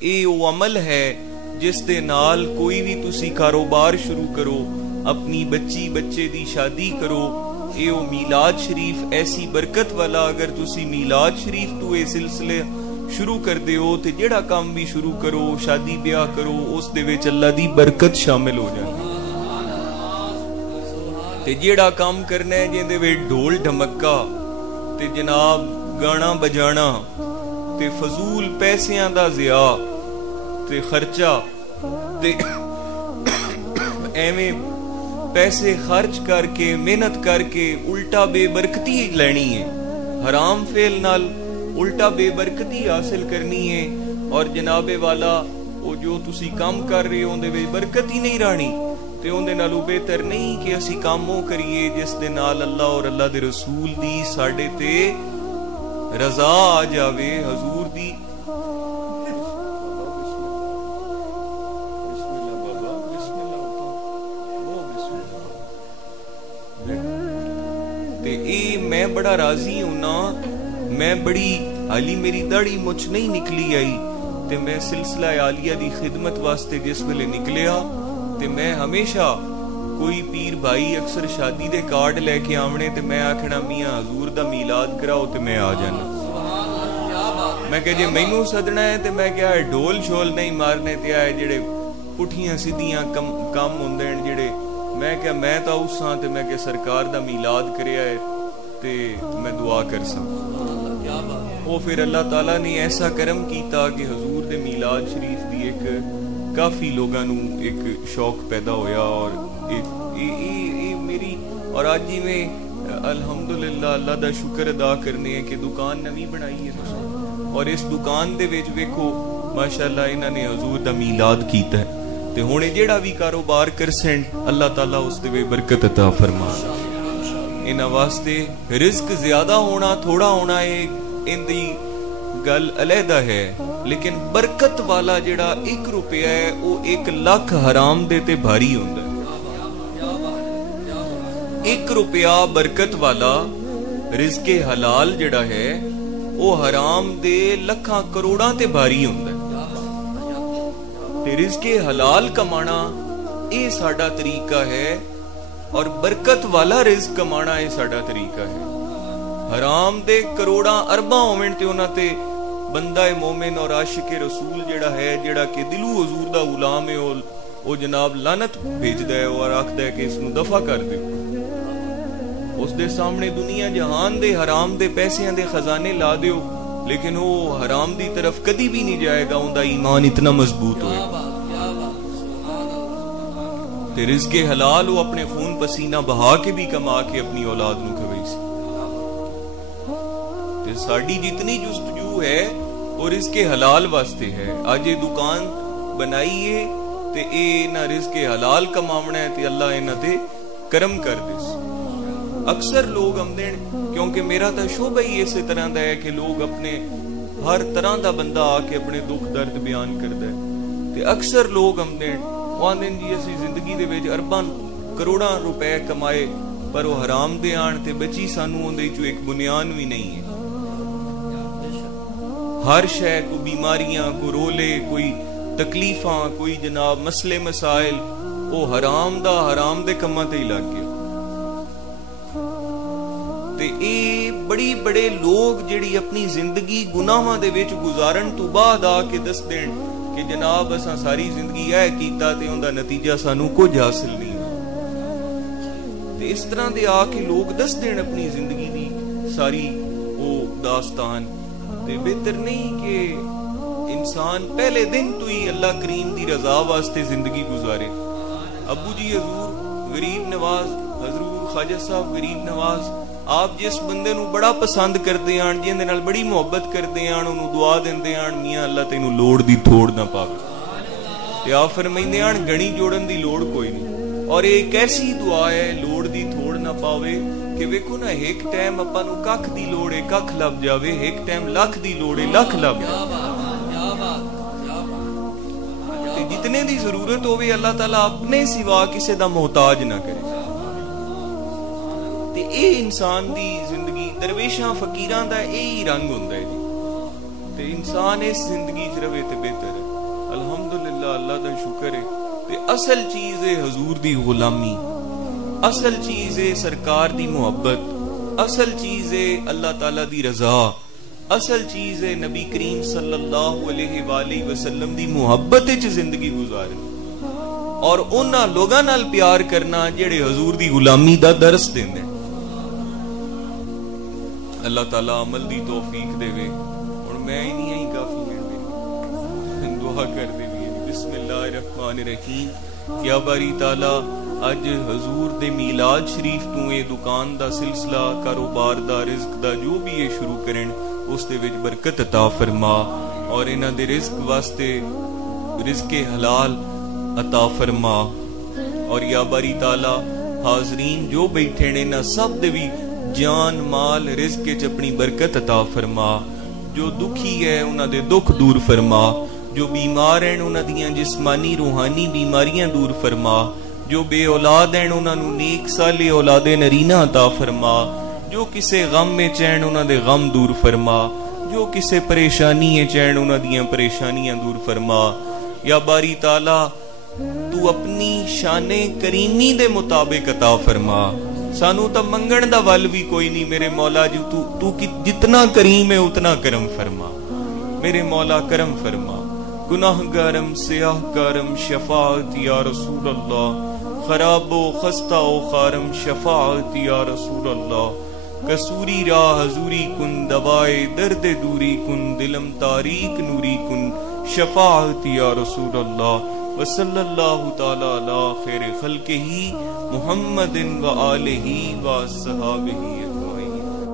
ਇਹ ਉਹ ਅਮਲ ਹੈ ਜਿਸ ਦੇ ਨਾਲ ਕੋਈ ਵੀ ਤੁਸੀਂ ਕਾਰੋਬਾਰ ਸ਼ੁਰੂ ਕਰੋ, ਆਪਣੀ ਬੱਚੇ ਦੀ ਸ਼ਾਦੀ ਕਰੋ। ਇਹ ਉਹ ਮੀਲਾਦ ਸ਼ਰੀਫ ਐਸੀ ਬਰਕਤ ਵਾਲਾ, ਅਗਰ ਤੁਸੀਂ ਮੀਲਾਦ ਸ਼ਰੀਫ ਤੋਂ ਇਹ ਸਿਲਸਿਲੇ ਸ਼ੁਰੂ ਕਰਦੇ ਹੋ ਤੇ ਜਿਹੜਾ ਕੰਮ ਵੀ ਸ਼ੁਰੂ ਕਰੋ, ਸ਼ਾਦੀ ਵਿਆਹ ਕਰੋ, ਉਸ ਦੇ ਵਿੱਚ ਅੱਲਾ ਦੀ ਬਰਕਤ ਸ਼ਾਮਿਲ ਹੋ ਜਾਂਦੀ। ਤੇ ਜਿਹੜਾ ਕੰਮ ਕਰਨਾ ਹੈ ਜਿਹਦੇ ਵਿੱਚ ਢੋਲ ਢਮੱਕਾ ਤੇ ਜਨਾਬ ਗਾਣਾ ਬਜਾਣਾ ਤੇ ਫਜ਼ੂਲ ਪੈਸਿਆਂ ਦਾ ਜ਼ਿਆ ਤੇ ਖਰਚਾ ਤੇ ਐਵੇਂ ਪੈਸੇ ਖਰਚ ਕਰਕੇ ਮਿਹਨਤ ਕਰਕੇ ਉਲਟਾ ਬੇਬਰਕਤੀ ਲੈਣੀ ਹੈ, ਹਰਾਮ ਫੇਲ ਨਾਲ ਉਲਟਾ ਬੇਬਰਕਤੀ ਹਾਸਿਲ ਕਰਨੀ ਹੈ। ਔਰ ਜਨਾਬੇ ਵਾਲਾ ਉਹ ਜੋ ਤੁਸੀਂ ਕੰਮ ਕਰ ਰਹੇ ਹੋ ਉਹਦੇ ਵਿੱਚ ਬਰਕਤ ਹੀ ਨਹੀਂ ਰਹਿਣੀ। ਤੇ ਉਹਦੇ ਨਾਲੋਂ ਬਿਹਤਰ ਨਹੀਂ ਕਿ ਅਸੀਂ ਕੰਮ ਉਹ ਕਰੀਏ ਜਿਸ ਦੇ ਨਾਲ ਅੱਲਾ ਔਰ ਅੱਲਾ ਦੇ ਰਸੂਲ ਦੀ ਸਾਡੇ ਤੇ ਰਜ਼ਾ ਆ ਜਾਵੇ, ਹਜ਼ੂਰ ਦੀ। ਤੇ ਇਹ ਮੈਂ ਬੜਾ ਰਾਜ਼ੀ ਹूं ना, मैं बड़ी हाली मेरी दाढ़ी मुछ नहीं निकली आई ते मैं सिलसिला आलिया दी खिदमत वास्ते जिस वेले निकलिया ते मैं हमेशा कोई पीर भाई अक्सर शादी दे कार्ड लेके आवने ते मैं आखना मियां हजूर दा मीलाद कराओ ते मैं आ जाना। मैं कह जे मैनू सदना है ते मैं क्या ढोल शोल नहीं मारने ते आए जेड़े पुठियां सीधियां काम हुंदे ने जेड़े, मैं क्या मैं तां उस हां ते मैं क्या सरकार दा मीलाद करिया है ते मैं दुआ कर सकां। वो फिर अल्लाह ताला ने ऐसा करम कीता कि हजूर दे मीलाद शरीफ दी एक काफी लोगों नू एक शौक पैदा होया। और मेरी और आज जी में अल्हम्दुलिल्लाह अल्लाह दा शुक्र अदा करने है कि दुकान नवी बनाई है तुसीं, और इस दुकान दे विच वेखो माशाअल्लाह इन्हां ने हजूर दा मीलाद कीता है। ते हुण जेड़ा भी कारोबार करसन अल्लाह ताला उस दे विच बरकत अता फरमा। इन्हां वास्ते रिस्क ज्यादा होना थोड़ा होना है इंदी गल अलहदा है, लेकिन बरकत वाला जेड़ा 1 रुपया है वो 1 लाख हराम दे ते भारी हुंदा है। 1 रुपया बरकत वाला रिज़्क़े हलाल जेड़ा है वो हराम दे लखां करोड़ां ते भारी हुंदा है। ते रिज़्क़े हलाल कमाना ये साडा तरीका है, और बरकत वाला रिज़्क कमाना ये साडा तरीका है। हराम दे करोड़ां अरबां होवन ते उन्हां ते बंदा मोमिन और आशिक रसूल जेड़ा है, जेड़ा कि दिलू हजूर दा गुलाम है, ओ जनाब लानत भेजदा है और आखदा है कि इसनू दफा कर दे। उस दे सामने दुनिया जहान दे हराम दे पैसियां दे खजाने ला दियो, लेकिन वो हराम दी तरफ कदी भी नहीं जाएगा, उनका ईमान इतना मजबूत होएगा। ते रिज़्क़े हलाल वो अपने खून पसीना बहा के भी कमा के अपनी औलाद नू खवाई सी। ते साडी जितनी जुस्तजू है वो रिज़्क़े हलाल वास्ते है। आज ये दुकान बनाई है ते ए ना रिज़्क़े हलाल कमावना है ते अल्लाह इन्हां ते करम कर दे। अक्सर लोग आंदे क्योंकि मेरा तो शोभा ही इस तरह का है कि लोग अपने हर तरह का बंदा आके अपने दुख दर्द बयान करता है। ते अक्सर लोग आंदे जी असी जिंदगी दे विच अरबां करोड़ां रुपए कमाए पर वो हराम दे आण ते बची सानू उहदे चों एक बुनियान भी नहीं है। हर शय को बीमारियां, को रोले, कोई तकलीफां, कोई जनाब मसले मसाइल वो हराम दे कम्मां ते ही लग गया। ते ये बड़े लोग जिहड़ी अपनी जिंदगी गुनाहां दे विच गुजारन तो बाद आके दस देण कि जनाब असां सारी जिंदगी ऐ कीता ते उहदा नतीजा सानू कुछ हासिल नहीं। ते इस तरह दे आके लोग दस देण अपनी जिंदगी दी सारी वो दास्तान। ते बेहतर नहीं कि इंसान पहले दिन तो ही अल्लाह करीम दी रजा वास्ते जिंदगी गुजारे। अबू जी हजूर गरीब नवाज, हजूर ख्वाजा साहब गरीब नवाज, आप जिस बंदे नू बड़ा पसंद करते हैं, जिहदे नाल बड़ी मोहब्बत करते हैं, उन्होंने दुआ देंदे हैं मियां अल्लाह तैनू लोड़ दी थोड़ ना पावे। ते आप फरमाइंदे हैं गणी जोड़न दी लोड़ कोई नहीं। और एक ऐसी दुआ है लोड़ दी थोड़ ना पावे कि वेखो ना एक टाइम आपां नू कख दी लोड़ है कख लभ जावे, एक टाइम लख दी लोड़ है लख लभ जावे। ते जितने दी जरूरत होवे अल्लाह ताला अपने सिवा किसी दा मोहताज ना करे। ते ए इंसान दी जिंदगी दरवेशां फकीरां दा यही रंग हुंदा है जी। ते इंसान इस जिंदगी च रवे ते बेहतर है। الحمدللہ اللہ دا شکر ہے. تے اصل چیز ہے حضور دی غلامی, اصل چیز ہے سرکار دی محبت, اصل چیز ہے اللہ تعالی دی رضا, اصل چیز ہے نبی کریم صلی اللہ علیہ وآلہ وسلم دی محبت وچ زندگی گزارنی اور انہاں لوگاں نال پیار کرنا جڑے حضور دی غلامی دا درس دیندے. اللہ تعالی عمل دی توفیق دے وے. ہن میں ہی نہیں آئی کافی دعا کر دے بھی. بسم اللہ الرحمن الرحیم. یا باری تعالی اج حضور دے میلاد شریف تو اے دکان دا سلسلہ کاروبار دا رزق دا جو بھی اے شروع کرن اس دے وچ برکت عطا فرما اور انہاں دے رزق واسطے رزق حلال عطا فرما. اور یا باری تعالی حاضرین جو بیٹھے نے نہ سب دے بھی جان مال رزق وچ اپنی برکت عطا فرما. جو دکھی ہے انہاں دے دکھ دور فرما, جو بیمار ہیں انہاں دیاں جسمانی روحانی بیماریاں دور فرما, جو بے اولاد ہیں انہاں نو نیک صالح اولاد نرینہ عطا فرما, جو کسے غم میں چین انہاں دے غم دور فرما, جو کسے پریشانی ہے چین انہاں دیاں پریشانیاں دور فرما. یا باری تعالی تو اپنی شان کریمی دے مطابق عطا فرما. سانو تا منگن دا ول بھی کوئی نہیں میرے مولا جی, تو جتنا کریم ہے اتنا کرم فرما میرے مولا, کرم فرما. گناہ گارم سیاہ کارم شفاعت یا رسول اللہ, خراب و خستہ و خارم شفاعت یا رسول اللہ. کسوری راہ حضوری کن, دوائے درد دوری کن, دلم تاریک نوری کن, شفاعت یا رسول اللہ. وصلی اللہ تعالی علی خیر خلقہ محمد و آلہ و صحابہ.